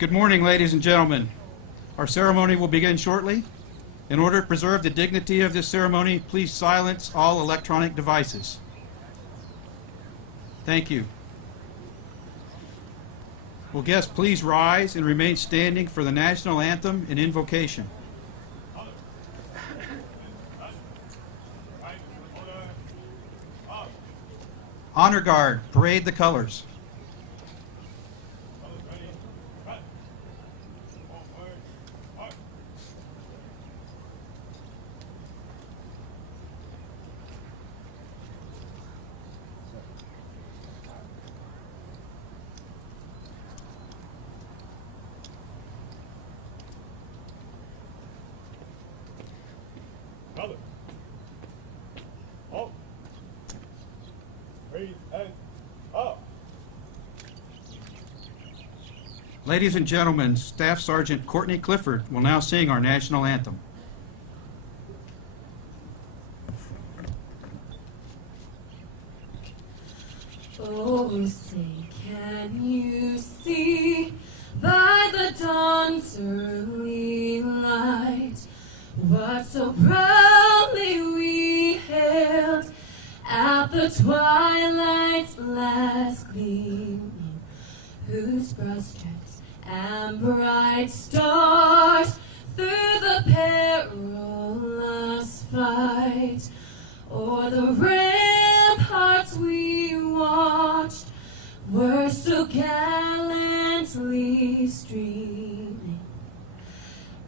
Good morning, ladies and gentlemen. Our ceremony will begin shortly. In order to preserve the dignity of this ceremony, please silence all electronic devices. Thank you. Will guests please rise and remain standing for the national anthem and invocation. Honor Guard, parade the colors. Ladies and gentlemen, Staff Sergeant Courtney Clifford will now sing our national anthem. Oh, say, can you see by the dawn's early light what so proudly we hailed at the twilight's last gleaming, whose broad stripes and bright stars through the perilous fight o'er the ramparts we watched were so gallantly streaming,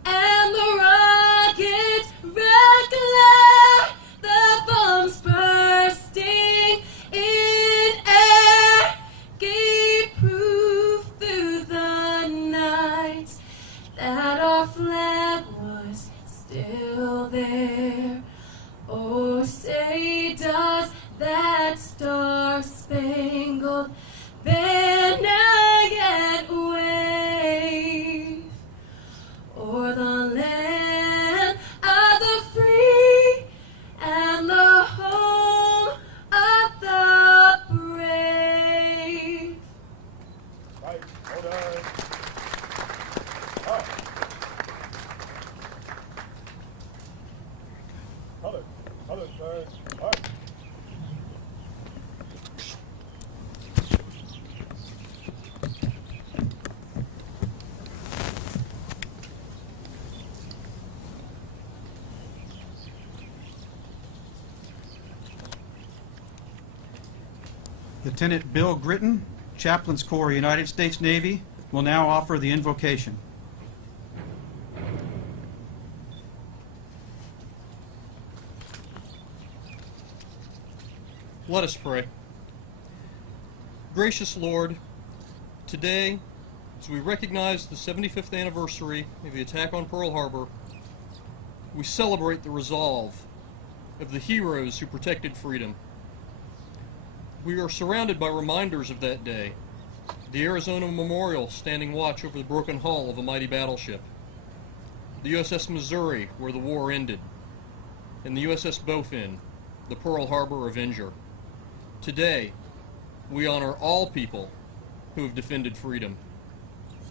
and the rocket's red glare, the bombs bursting in air, gave proof through the night that our flag was still there. Oh, say does that star-spangled banner yet wave o'er the land of the free and the home of the brave? Right, hold on. Up. Color, sir. Up. Lieutenant Bill Gritton, Chaplains Corps, United States Navy, will now offer the invocation. Let us pray. Gracious Lord, today, as we recognize the 75th anniversary of the attack on Pearl Harbor, we celebrate the resolve of the heroes who protected freedom. We are surrounded by reminders of that day. The Arizona Memorial standing watch over the broken hull of a mighty battleship, the USS Missouri, where the war ended, and the USS Bowfin, the Pearl Harbor Avenger. Today, we honor all people who have defended freedom.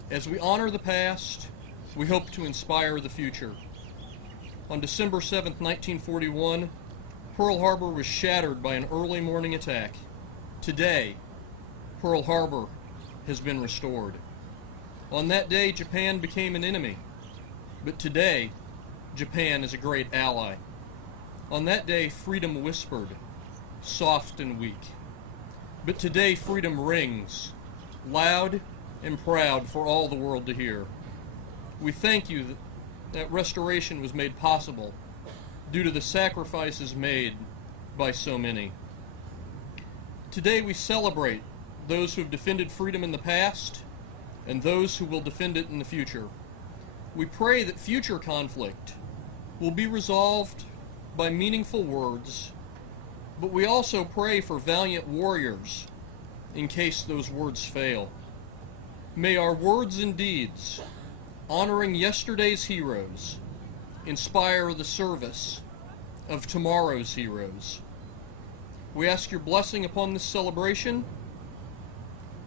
As we honor the past, we hope to inspire the future. On December 7, 1941, Pearl Harbor was shattered by an early morning attack. Today, Pearl Harbor has been restored. On that day, Japan became an enemy, but today, Japan is a great ally. On that day, freedom whispered, soft and weak. But today, freedom rings, loud and proud for all the world to hear. We thank you that restoration was made possible due to the sacrifices made by so many. Today we celebrate those who have defended freedom in the past and those who will defend it in the future. We pray that future conflict will be resolved by meaningful words, but we also pray for valiant warriors in case those words fail. May our words and deeds, honoring yesterday's heroes, inspire the service of tomorrow's heroes. We ask your blessing upon this celebration,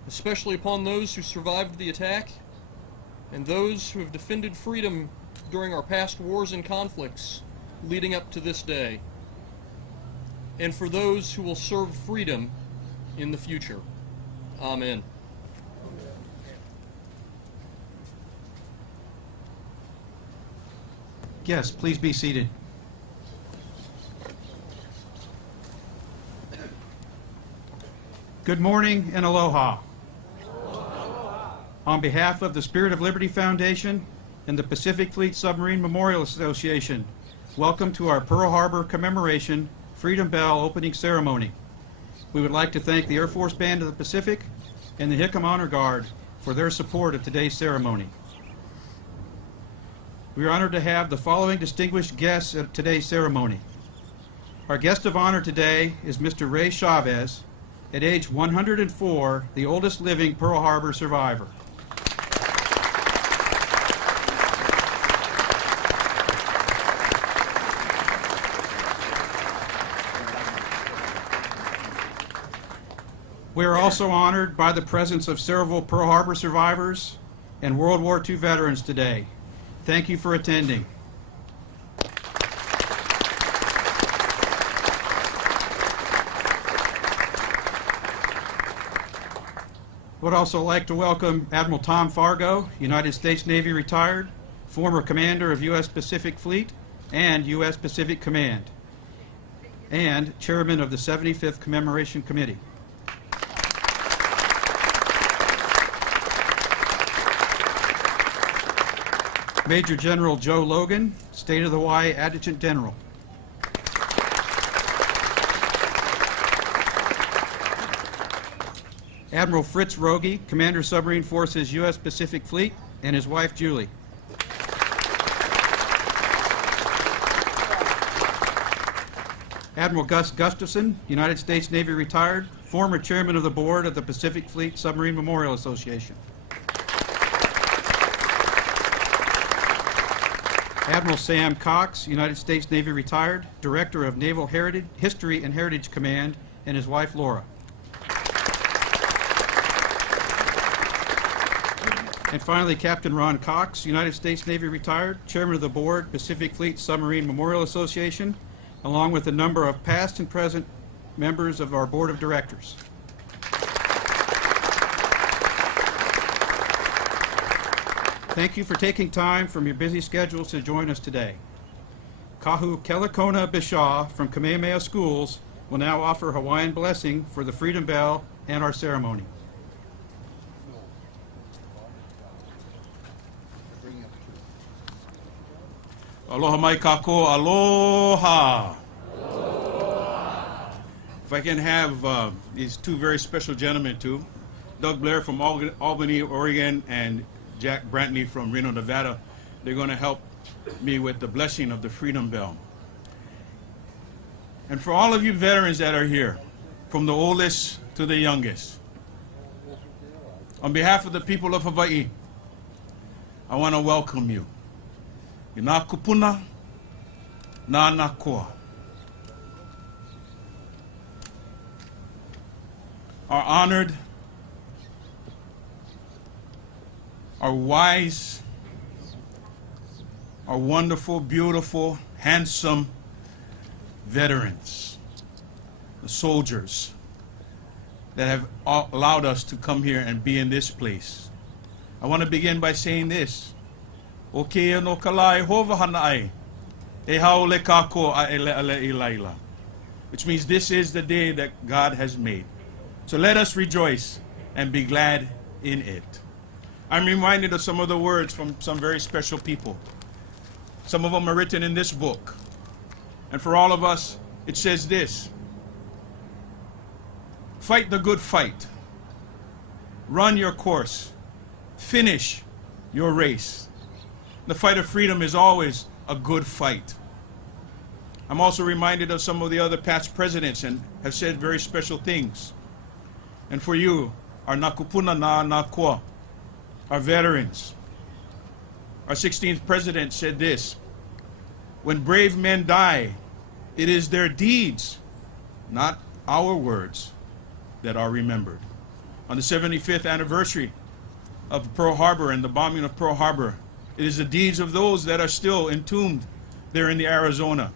especially upon those who survived the attack, and those who have defended freedom during our past wars and conflicts leading up to this day, and for those who will serve freedom in the future. Amen. Yes, please be seated. Good morning and aloha. On behalf of the Spirit of Liberty Foundation and the Pacific Fleet Submarine Memorial Association, welcome to our Pearl Harbor Commemoration Freedom Bell opening ceremony. We would like to thank the Air Force Band of the Pacific and the Hickam Honor Guard for their support of today's ceremony. We are honored to have the following distinguished guests at today's ceremony. Our guest of honor today is Mr. Ray Chavez, at age 104, the oldest living Pearl Harbor survivor. We are also honored by the presence of several Pearl Harbor survivors and World War II veterans today. Thank you for attending. Would also like to welcome Admiral Tom Fargo, United States Navy retired, former commander of U.S. Pacific Fleet and U.S. Pacific Command, and chairman of the 75th Commemoration Committee. Major General Joe Logan, State of the Hawaii Adjutant General. Admiral Fritz Rogie, Commander Submarine Forces U.S. Pacific Fleet, and his wife Julie. Admiral Gus Gustafson, United States Navy retired, former chairman of the board of the Pacific Fleet Submarine Memorial Association. Admiral Sam Cox, United States Navy retired, director of Naval History and Heritage Command, and his wife Laura. And finally, Captain Ron Cox, United States Navy retired, chairman of the board, Pacific Fleet Submarine Memorial Association, along with a number of past and present members of our board of directors. Thank you for taking time from your busy schedules to join us today. Kahu Kelekona Bishaw from Kamehameha Schools will now offer Hawaiian blessing for the Freedom Bell and our ceremony. Aloha mai kako, aloha. Aloha. If I can have these two very special gentlemen too, Doug Blair from Albany, Oregon, and Jack Brantley from Reno, Nevada. They're going to help me with the blessing of the Freedom Bell. And for all of you veterans that are here, from the oldest to the youngest, on behalf of the people of Hawaii, I want to welcome you. Ina kupuna na nakoa. Our honored, our wise, our wonderful, beautiful, handsome veterans, the soldiers that have allowed us to come here and be in this place. I want to begin by saying this. O ke no kalai hova hanai, e haole kako a ele ale ilaila. Which means this is the day that God has made. So let us rejoice and be glad in it. I'm reminded of some of the words from some very special people. Some of them are written in this book. And for all of us, it says this: fight the good fight. Run your course. Finish your race. The fight of freedom is always a good fight. I'm also reminded of some of the other past presidents and have said very special things. And for you, our nakupuna na nakua, our veterans, our 16th president said this: when brave men die, it is their deeds, not our words, that are remembered. On the 75th anniversary of Pearl Harbor and the bombing of Pearl Harbor. It is the deeds of those that are still entombed there in the Arizona.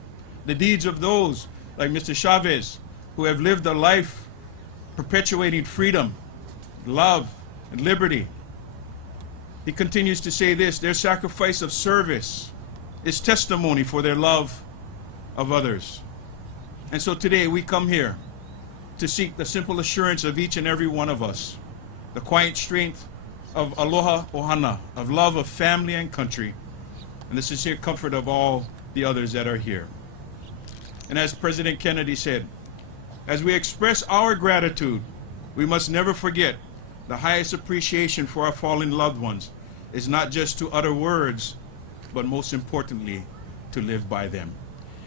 The deeds of those like Mr. Chavez, who have lived a life perpetuating freedom, love, and liberty. He continues to say this: their sacrifice of service is testimony for their love of others. And so today we come here to seek the simple assurance of each and every one of us, the quiet strength of aloha ohana, of love of family and country, and the sincere comfort of all the others that are here. And as President Kennedy said, as we express our gratitude, we must never forget the highest appreciation for our fallen loved ones is not just to utter words, but most importantly, to live by them.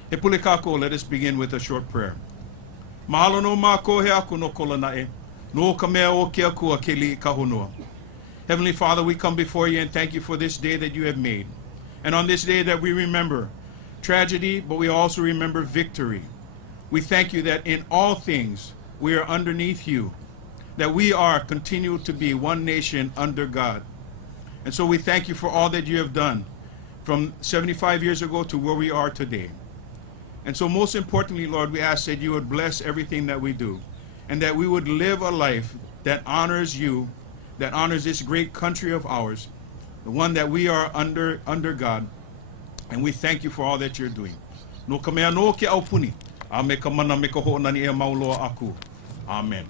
He pulikako, let us begin with a short prayer. Mahalo no mako he aku no kolanae, no ka mea o ke aku a ke li'i ka honua. Heavenly Father, we come before you and thank you for this day that you have made. And on this day that we remember tragedy, but we also remember victory. We thank you that in all things we are underneath you, that we are continue to be one nation under God. And so we thank you for all that you have done from 75 years ago to where we are today. And so most importantly, Lord, we ask that you would bless everything that we do, and that we would live a life that honors you, that honors this great country of ours, the one that we are under God. And we thank you for all that you're doing. No ka mea no ke aupuni. A me ka mana me ka ho'onani e mauloa aku. Amen.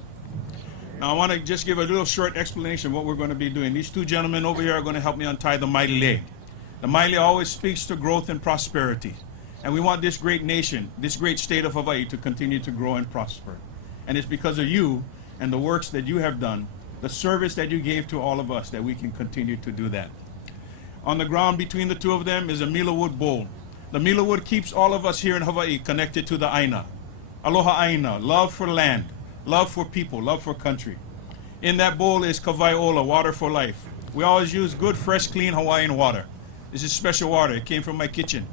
Now I want to just give a little short explanation of what we're going to be doing. These two gentlemen over here are going to help me untie the maile. The maile always speaks to growth and prosperity. And we want this great nation, this great state of Hawaii to continue to grow and prosper. And it's because of you and the works that you have done, the service that you gave to all of us, that we can continue to do that. On the ground between the two of them is a Mila wood bowl. The Mila wood keeps all of us here in Hawaii connected to the Aina. Aloha Aina, love for land, love for people, love for country. In that bowl is Kawai'ola, water for life. We always use good, fresh, clean Hawaiian water. This is special water. It came from my kitchen.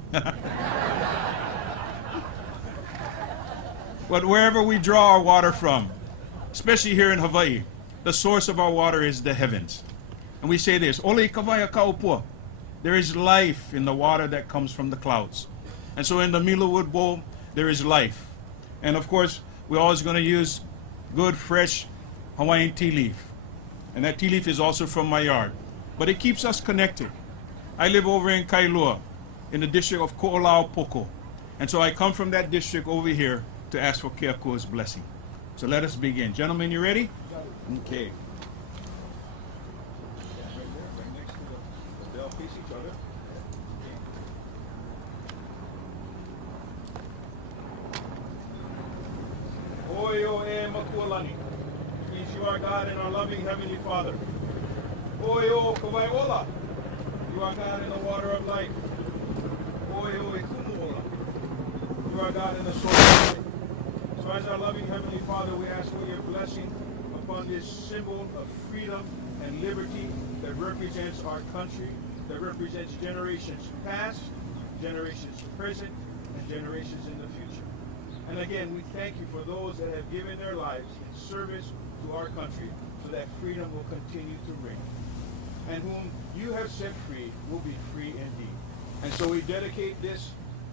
But wherever we draw our water from, especially here in Hawaii, the source of our water is the heavens. And we say this, Ole kawaya kaupua. There is life in the water that comes from the clouds. And so in the Mila wood bowl, there is life. And of course, we're always going to use good, fresh Hawaiian tea leaf. And that tea leaf is also from my yard. But it keeps us connected. I live over in Kailua, in the district of Ko'olau Poko. And so I come from that district over here to ask for Keakua's blessing. So let us begin. Gentlemen, you ready? Okay. Oyo e makualani. Means you are God and our loving Heavenly Father. Oyo kawai'ola. You are God in the water of life. Oyo e kumuola. You are God in the source of life. So as our loving Heavenly Father, we ask for your blessing upon this symbol of freedom and liberty that represents our country, that represents generations past, generations present, and generations in the future. And again, we thank you for those that have given their lives in service to our country so that freedom will continue to reign. And whom you have set free will be free indeed. And so we dedicate this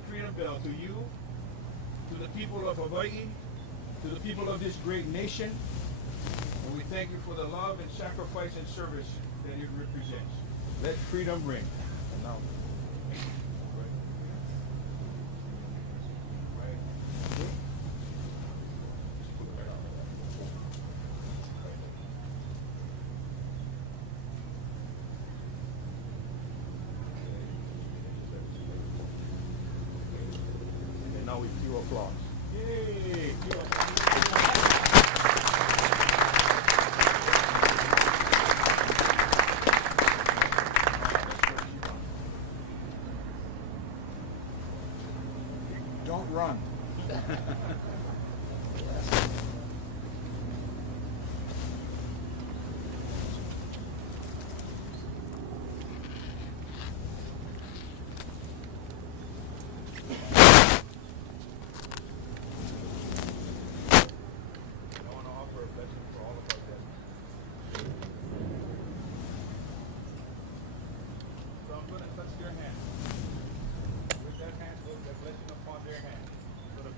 Freedom Bell to you, to the people of Hawaii, to the people of this great nation. And we thank you for the love and sacrifice and service that it represents. Let freedom ring. And now, and now we cue applause. Yay! Cue Don't run.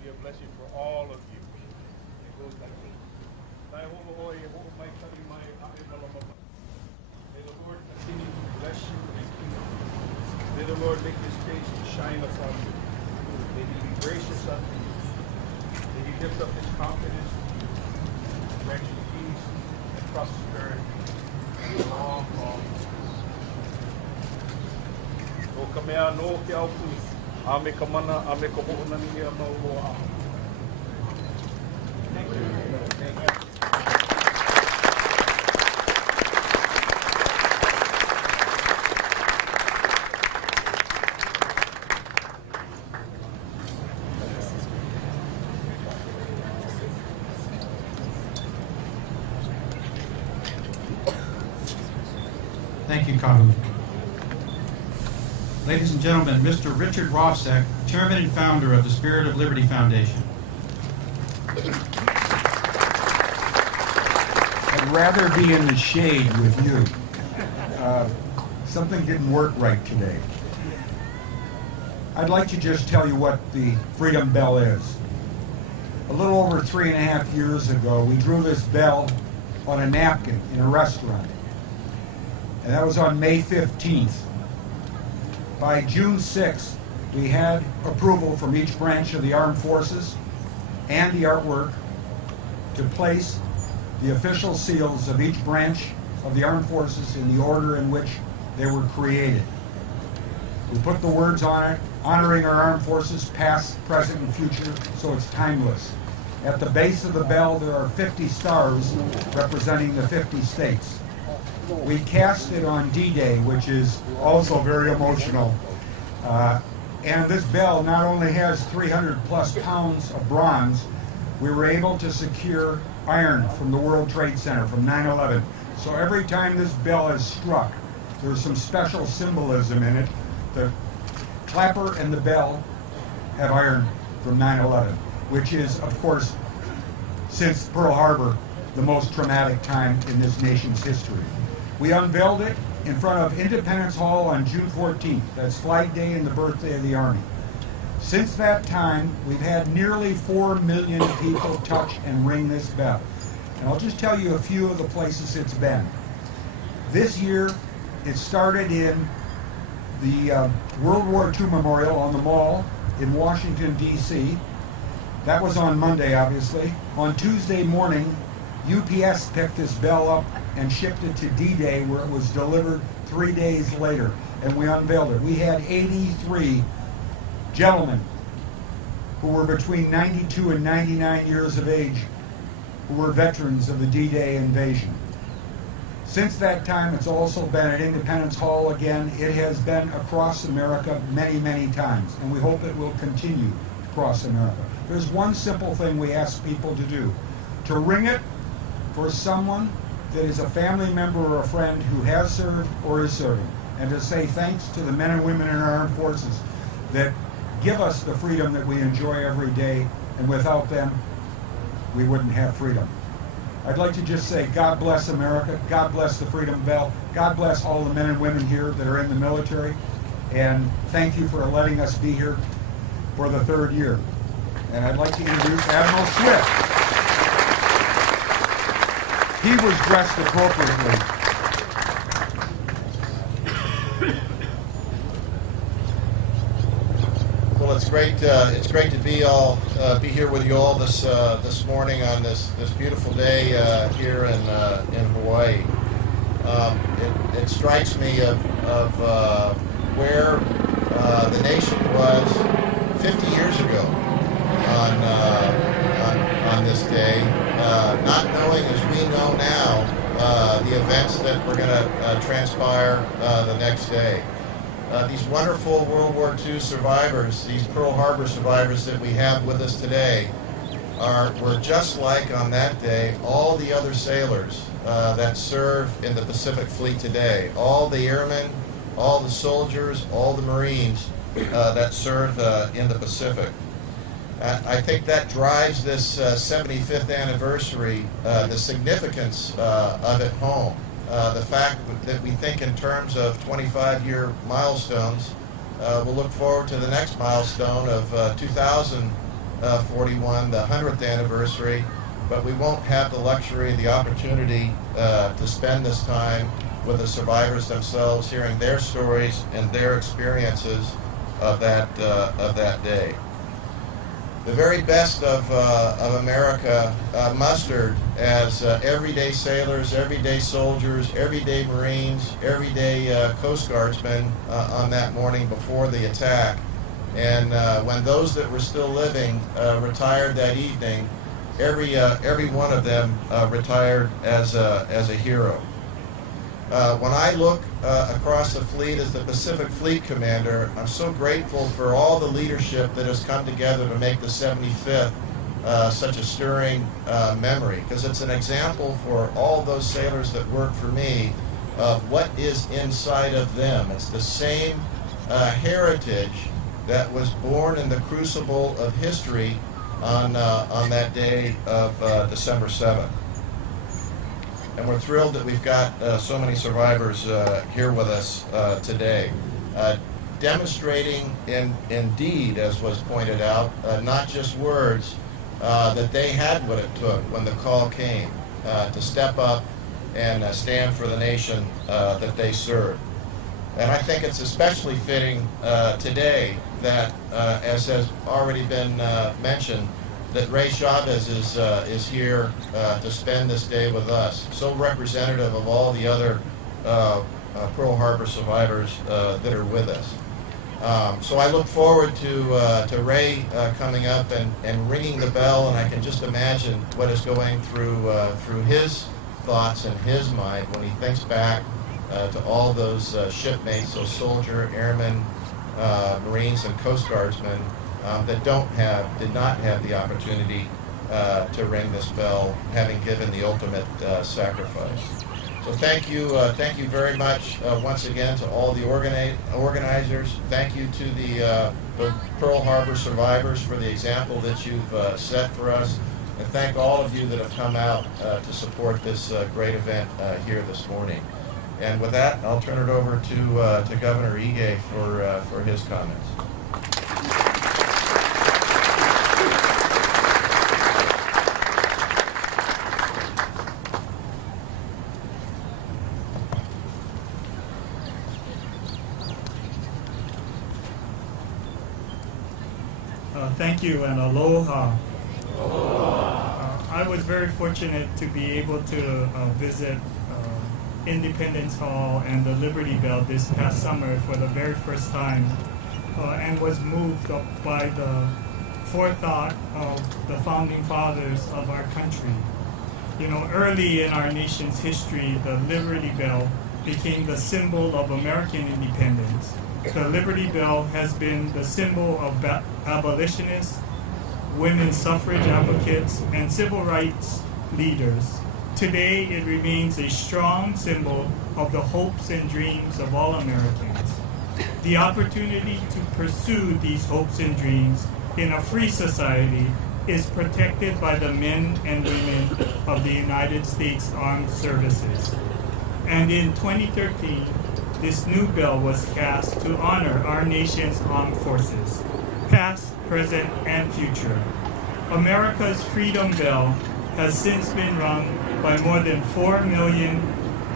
be a blessing for all of you. May the Lord continue to bless you and keep you. May the Lord make his face to shine upon you. May he be gracious unto you. May he lift up his countenance to you. Grant you peace and prosperity and a long, long life. No kamea no ke au pui. Ame kamana, ame kaho'ona ni ea mauloa. Thank you. Thank you. Thank you, Kahu. Ladies and gentlemen, Mr. Richard Rofsek, Chairman and Founder of the Spirit of Liberty Foundation. I'd rather be in the shade with you. Something didn't work right today. I'd like to just tell you what the Freedom Bell is. A little over 3.5 years ago, we drew this bell on a napkin in a restaurant. And that was on May 15th. By June 6th, we had approval from each branch of the armed forces and the artwork to place the official seals of each branch of the armed forces in the order in which they were created. We put the words on it, honoring our armed forces, past, present, and future, so it's timeless. At the base of the bell, there are 50 stars representing the 50 states. We cast it on D-Day, which is also very emotional. And this bell not only has 300 plus pounds of bronze, we were able to secure iron from the World Trade Center from 9/11. So every time this bell is struck, there's some special symbolism in it. The clapper and the bell have iron from 9/11, which is, of course, since Pearl Harbor, the most traumatic time in this nation's history. We unveiled it in front of Independence Hall on June 14th. That's Flag Day and the birthday of the Army. Since that time, we've had nearly 4 million people touch and ring this bell. And I'll just tell you a few of the places it's been. This year, it started in the World War II Memorial on the Mall in Washington, D.C. That was on Monday, obviously. On Tuesday morning, UPS picked this bell up and shipped it to D-Day, where it was delivered 3 days later, and we unveiled it. We had 83 gentlemen who were between 92 and 99 years of age who were veterans of the D-Day invasion. Since that time, it's also been at Independence Hall again. It has been across America many, many times, and we hope it will continue across America. There's one simple thing we ask people to do: to ring it for someone that is a family member or a friend who has served or is serving, and to say thanks to the men and women in our armed forces that give us the freedom that we enjoy every day, and without them, we wouldn't have freedom. I'd like to just say, God bless America, God bless the Freedom Bell, God bless all the men and women here that are in the military, and thank you for letting us be here for the 3rd year. And I'd like to introduce Admiral Swift. He was dressed appropriately. Well, it's great to be here with you all this morning on this beautiful day here in Hawaii. It strikes me of where the nation was 50 years ago on this day, not knowing as we know now the events that were going to transpire the next day. These wonderful World War II survivors, these Pearl Harbor survivors that we have with us today, were just like on that day all the other sailors that serve in the Pacific Fleet today. All the airmen, all the soldiers, all the Marines that serve in the Pacific. I think that drives this 75th anniversary, the significance of it home. The fact that we think in terms of 25-year milestones. We'll look forward to the next milestone of 2,000 41, the 100th anniversary, but we won't have the luxury, the opportunity to spend this time with the survivors themselves, hearing their stories and their experiences of that day. The very best of America mustered as everyday sailors, everyday soldiers, everyday Marines, everyday Coast Guardsmen on that morning before the attack. And when those that were still living retired that evening, every one of them retired as a hero. When I look across the fleet as the Pacific Fleet Commander, I'm so grateful for all the leadership that has come together to make the 75th such a stirring memory, because it's an example for all those sailors that work for me of what is inside of them. It's the same heritage that was born in the crucible of history on that day of December 7th. And we're thrilled that we've got so many survivors here with us today, demonstrating in deed, as was pointed out, not just words, that they had what it took when the call came to step up and stand for the nation that they served. And I think it's especially fitting today that, as has already been mentioned, that Ray Chavez is here to spend this day with us, so representative of all the other Pearl Harbor survivors that are with us. So I look forward to Ray coming up and ringing the bell, and I can just imagine what is going through his thoughts and his mind when he thinks back to all those shipmates, those soldier, airmen, Marines, and Coast Guardsmen that did not have the opportunity to ring this bell, having given the ultimate sacrifice. So thank you very much once again to all the organizers. Thank you to the Pearl Harbor survivors for the example that you've set for us, and thank all of you that have come out to support this great event here this morning. And with that, I'll turn it over to Governor Ige for his comments. Thank you, and aloha. I was very fortunate to be able to visit Independence Hall and the Liberty Bell this past summer for the very first time, and was moved up by the forethought of the founding fathers of our country. You know, early in our nation's history, the Liberty Bell became the symbol of American independence. The Liberty Bell has been the symbol of abolitionists, women's suffrage advocates, and civil rights leaders. Today, it remains a strong symbol of the hopes and dreams of all Americans. The opportunity to pursue these hopes and dreams in a free society is protected by the men and women of the United States Armed Services. And in 2013, this new bell was cast to honor our nation's armed forces, past, present, and future. America's Freedom Bell has since been rung by more than 4 million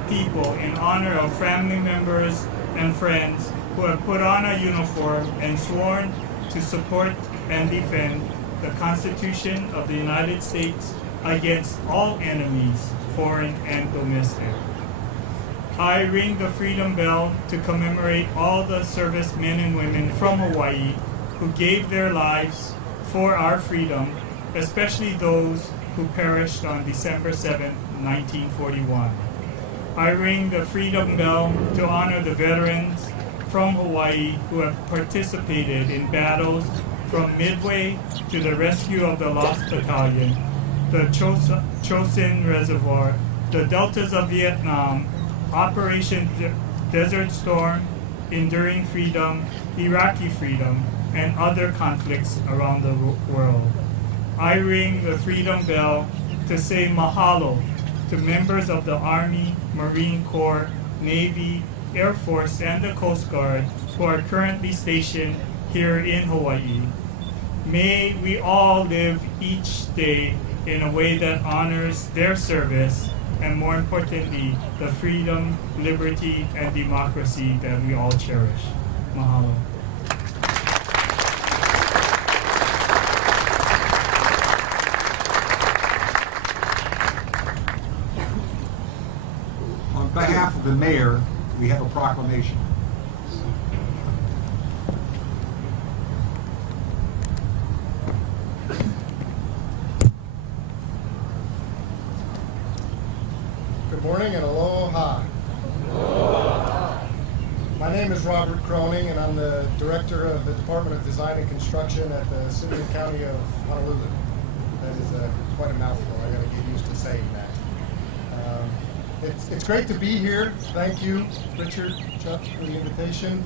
people in honor of family members and friends who have put on a uniform and sworn to support and defend the Constitution of the United States against all enemies, foreign and domestic. I ring the Freedom Bell to commemorate all the servicemen and women from Hawaii who gave their lives for our freedom, especially those who perished on December 7, 1941. I ring the Freedom Bell to honor the veterans from Hawaii who have participated in battles from Midway to the rescue of the Lost Battalion, the Chosin Reservoir, the deltas of Vietnam, Operation Desert Storm, Enduring Freedom, Iraqi Freedom, and other conflicts around the world. I ring the Freedom Bell to say mahalo to members of the Army, Marine Corps, Navy, Air Force, and the Coast Guard who are currently stationed here in Hawaii. May we all live each day in a way that honors their service and, more importantly, the freedom, liberty, and democracy that we all cherish. Mahalo. On behalf of the mayor, we have a proclamation. Good morning and aloha. My name is Robert Croning, and I'm the Director of the Department of Design and Construction at the City and County of Honolulu. That is quite a mouthful. I got to get used to saying that. It's great to be here. Thank you, Richard, Chuck, for the invitation.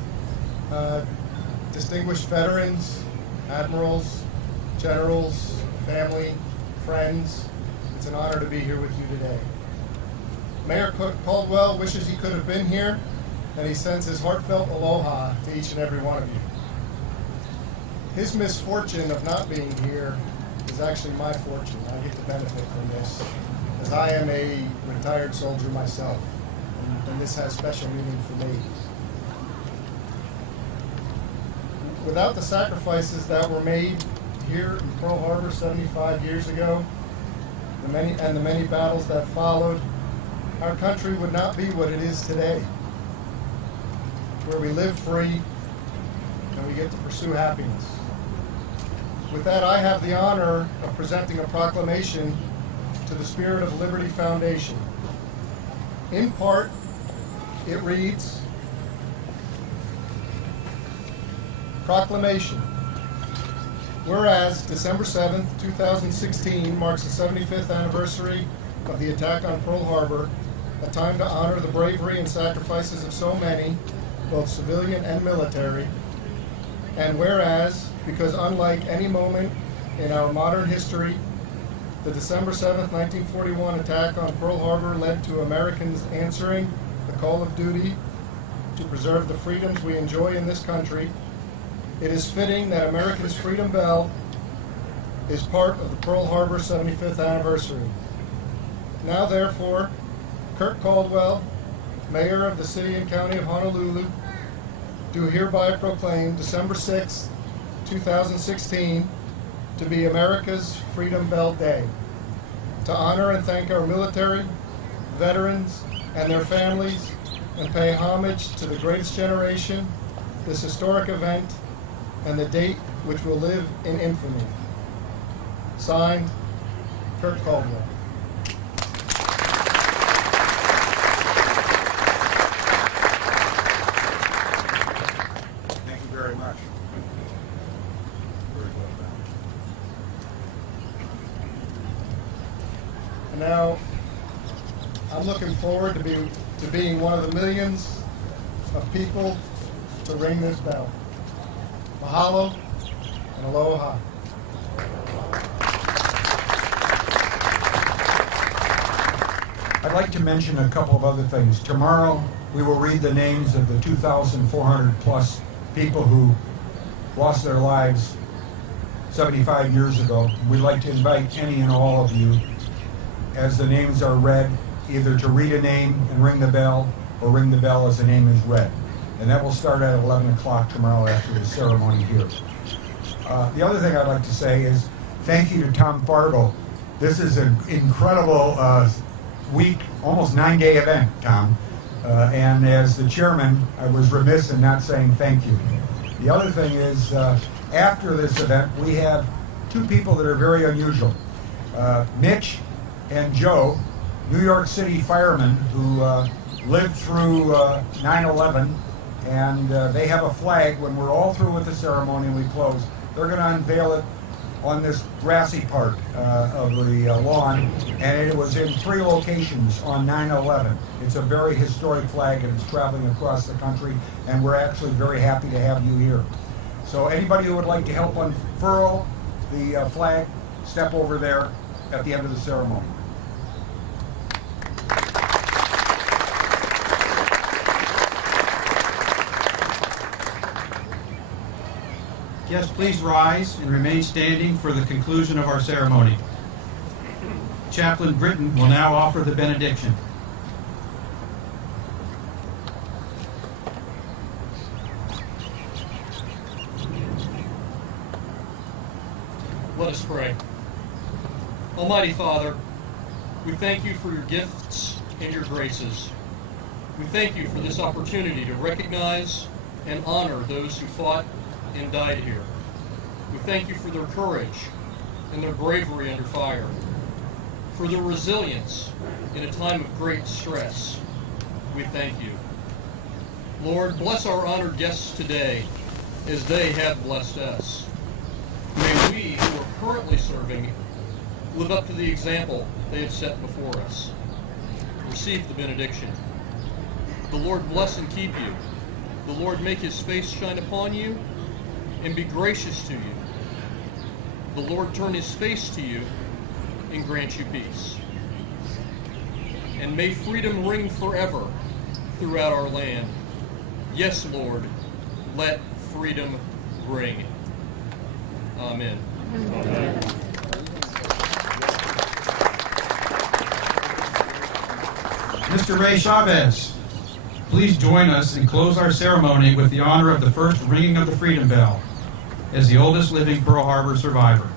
Distinguished veterans, admirals, generals, family, friends, it's an honor to be here with you today. Mayor Caldwell wishes he could have been here, and he sends his heartfelt aloha to each and every one of you. His misfortune of not being here is actually my fortune. I get to benefit from this, as I am a retired soldier myself, and this has special meaning for me. Without the sacrifices that were made here in Pearl Harbor 75 years ago, the many battles that followed, our country would not be what it is today, where we live free and we get to pursue happiness. With that, I have the honor of presenting a proclamation to the Spirit of Liberty Foundation. In part, it reads, Proclamation. Whereas December 7th, 2016 marks the 75th anniversary of the attack on Pearl Harbor, a time to honor the bravery and sacrifices of so many, both civilian and military. And whereas, because unlike any moment in our modern history, the December 7th, 1941 attack on Pearl Harbor led to Americans answering the call of duty to preserve the freedoms we enjoy in this country, it is fitting that America's Freedom Bell is part of the Pearl Harbor 75th anniversary. Now, therefore, Kurt Caldwell, Mayor of the City and County of Honolulu, do hereby proclaim December 6, 2016 to be America's Freedom Bell Day, to honor and thank our military, veterans, and their families, and pay homage to the greatest generation, this historic event, and the date which will live in infamy. Signed, Kurt Caldwell. Thank you very much. Very well done. And now, I'm looking forward to being one of the millions of people to ring this bell. Mahalo and aloha. I'd like to mention a couple of other things. Tomorrow, we will read the names of the 2,400 plus people who lost their lives 75 years ago. We'd like to invite any and all of you, as the names are read, either to read a name and ring the bell, or ring the bell as the name is read. And that will start at 11 o'clock tomorrow after the ceremony here. The other thing I'd like to say is thank you to Tom Fargo. This is an incredible week, almost 9-day event, Tom. And as the chairman, I was remiss in not saying thank you. The other thing is, after this event, we have two people that are very unusual. Mitch and Joe, New York City firemen who lived through 9/11, and they have a flag. When we're all through with the ceremony and we close, they're going to unveil it on this grassy part of the lawn, and it was in 3 locations on 9/11. It's a very historic flag, and it's traveling across the country, and we're actually very happy to have you here. So anybody who would like to help unfurl the flag, step over there at the end of the ceremony. Guests, please rise and remain standing for the conclusion of our ceremony. Chaplain Britton will now offer the benediction. Let us pray. Almighty Father, we thank you for your gifts and your graces. We thank you for this opportunity to recognize and honor those who fought and died here. We thank you for their courage and their bravery under fire, for their resilience in a time of great stress. We thank you. Lord, bless our honored guests today as they have blessed us. May we, who are currently serving, live up to the example they have set before us. Receive the benediction. The Lord bless and keep you. The Lord make his face shine upon you and be gracious to you. The Lord turn his face to you and grant you peace. And may freedom ring forever throughout our land. Yes, Lord, let freedom ring. Amen. Amen. Mr. Ray Chavez, please join us and close our ceremony with the honor of the first ringing of the Freedom Bell as the oldest living Pearl Harbor survivor.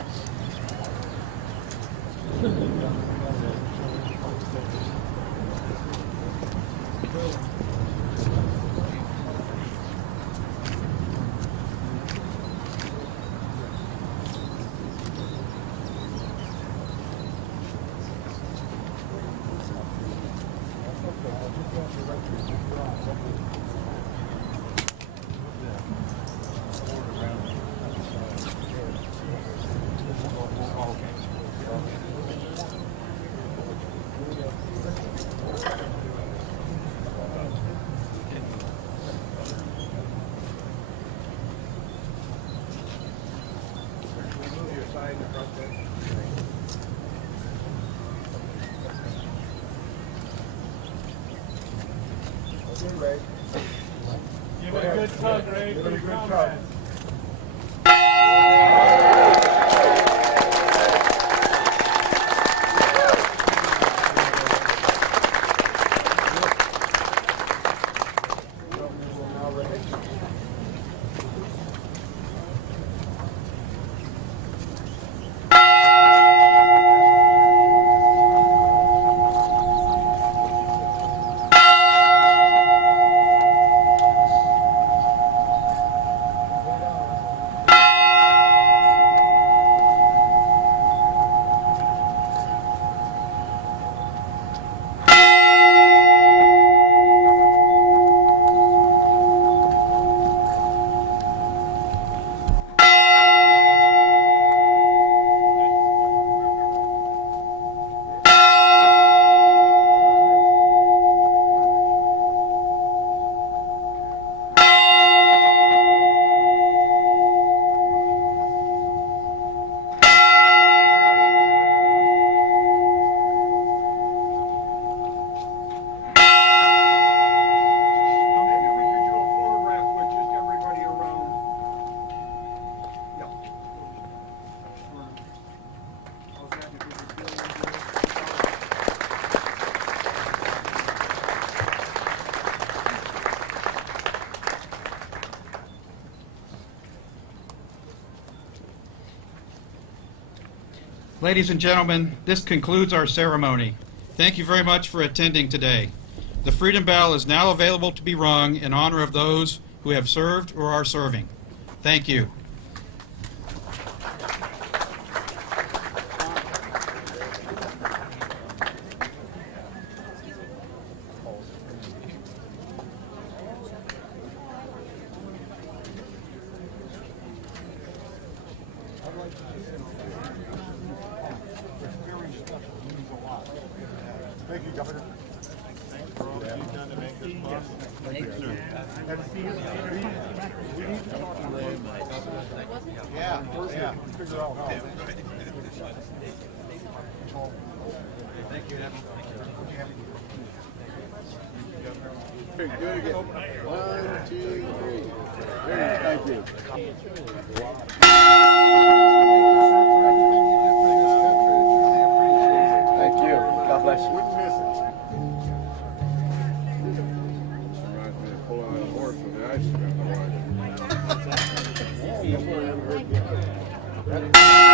Ray. Give it a good tug, Ray. Give it a good tug. Ladies and gentlemen, this concludes our ceremony. Thank you very much for attending today. The Freedom Bell is now available to be rung in honor of those who have served or are serving. Thank you. Thank you, Governor. Thanks for all that you've done to make this possible. Thank you, sir. Yeah, yeah. Figure out how. Thank you. Very good. 1, 2, 3. Very Thank you. Thank you. God bless you. Reminds me of pulling a horse with the ice cream.